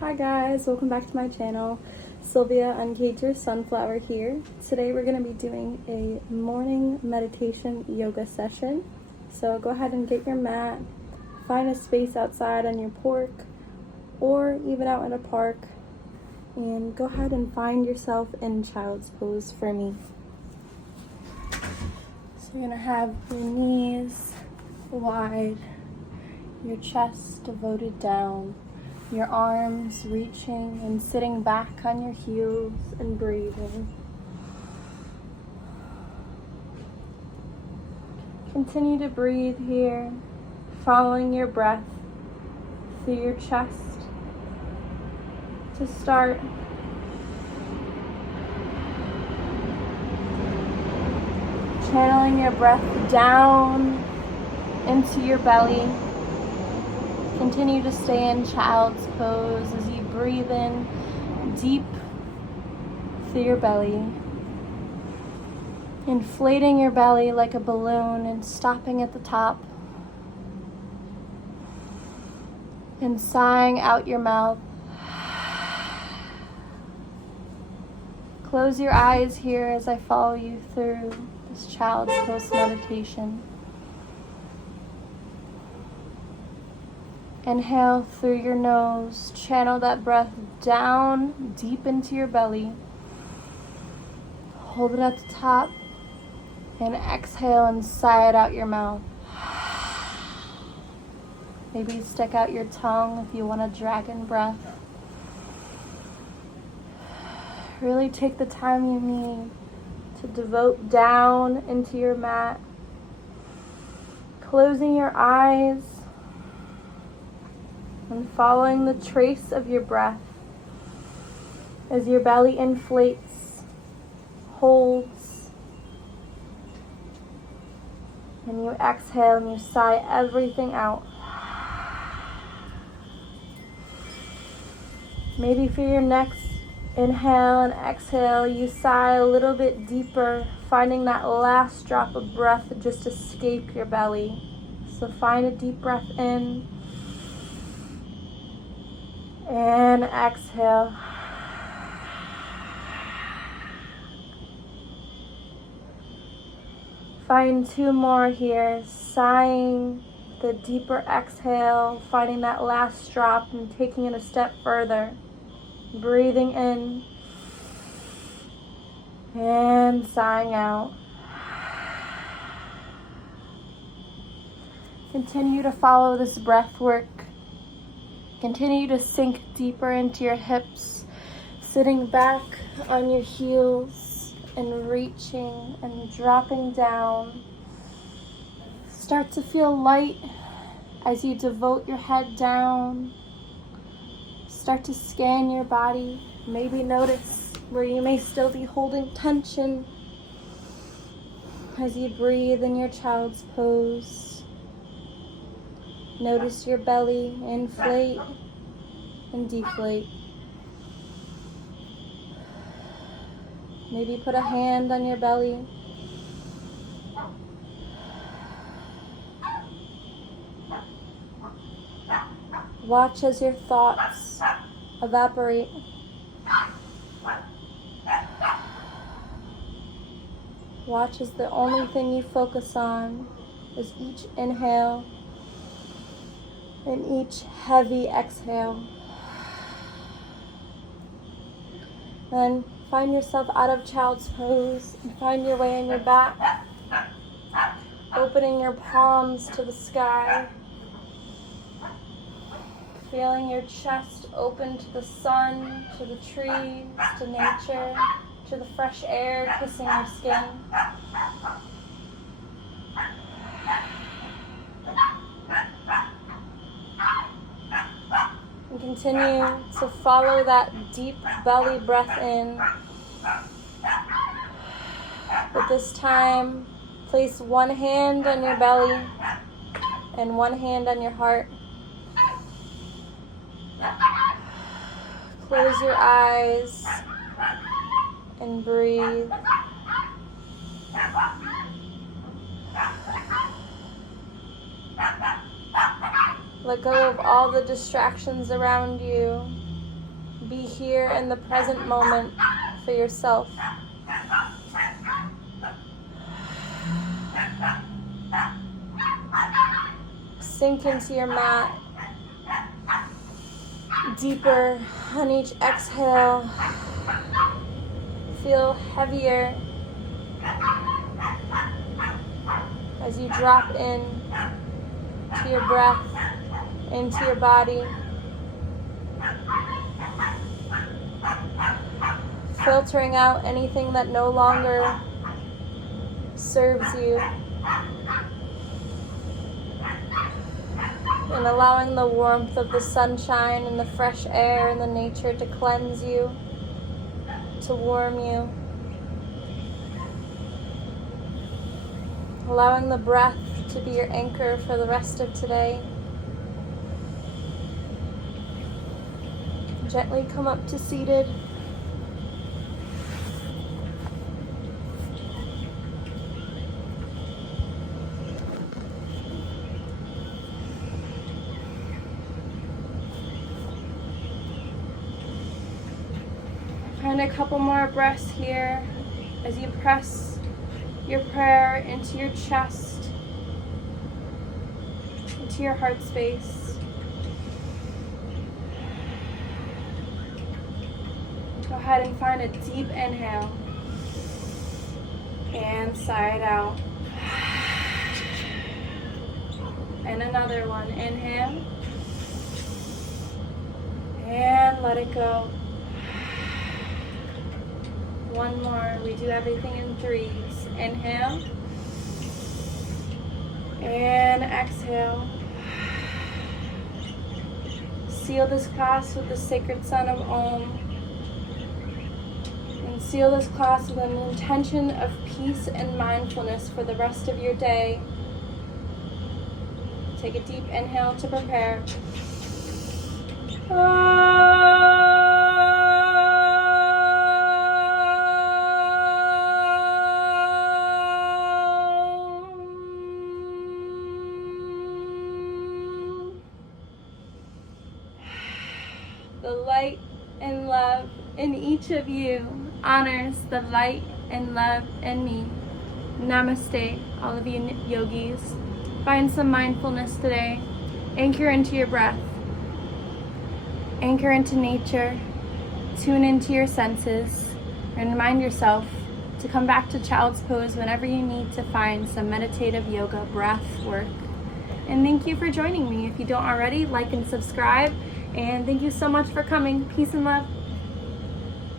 Hi guys, welcome back to my channel. Sylvia Uncaged Your Sunflower here. Today we're going to be doing a morning meditation yoga session. So go ahead and get your mat, find a space outside on your porch or even out in a park, and go ahead and find yourself in child's pose for me. So you're going to have your knees wide, your chest devoted down, your arms reaching and sitting back on your heels and breathing. Continue to breathe here, following your breath through your chest. To start, channeling your breath down into your belly. Continue to stay in child's pose as you breathe in deep through your belly, inflating your belly like a balloon and stopping at the top, and sighing out your mouth. Close your eyes here as I follow you through this child's pose meditation. Inhale through your nose, channel that breath down deep into your belly. Hold it at the top and exhale and sigh it out your mouth. Maybe stick out your tongue if you want a dragon breath. Really take the time you need to devote down into your mat. Closing your eyes and following the trace of your breath as your belly inflates, holds, and you exhale and you sigh everything out. Maybe for your next inhale and exhale, you sigh a little bit deeper, finding that last drop of breath just escape your belly. So find a deep breath in and exhale. Find two more here, sighing the deeper exhale, finding that last drop and taking it a step further. Breathing in and sighing out. Continue to follow this breath work. Continue to sink deeper into your hips, sitting back on your heels and reaching and dropping down. Start to feel light as you devote your head down. Start to scan your body. Maybe notice where you may still be holding tension as you breathe in your child's pose. Notice your belly inflate and deflate. Maybe put a hand on your belly. Watch as your thoughts evaporate. Watch as the only thing you focus on is each inhale and each heavy exhale. Then find yourself out of child's pose and find your way on your back, opening your palms to the sky, feeling your chest open to the sun, to the trees, to nature, to the fresh air kissing your skin. And continue to follow that deep belly breath in. But this time, place one hand on your belly and one hand on your heart. Close your eyes and breathe. Let go of all the distractions around you Be here in the present moment for yourself. Sink into your mat. Deeper on each exhale. Feel heavier as you drop in to your breath, into your body. Filtering out anything that no longer serves you. And allowing the warmth of the sunshine and the fresh air and the nature to cleanse you, to warm you. Allowing the breath to be your anchor for the rest of today. Gently come up to seated. And a couple more breaths here as you press your prayer into your chest, into your heart space. Go ahead and find a deep inhale and sigh it out. And another one. Inhale and let it go. One more. We do everything in threes. Inhale and exhale. Seal this class with the sacred son of Om. And seal this class with an intention of peace and mindfulness for the rest of your day. Take a deep inhale to prepare. The light and love in each of you honors the light and love in me. Namaste, all of you yogis. Find some mindfulness today. Anchor into your breath. Anchor into nature. Tune into your senses. And remind yourself to come back to child's pose whenever you need to find some meditative yoga breath work. And thank you for joining me. If you don't already, like and subscribe. And thank you so much for coming. Peace and love.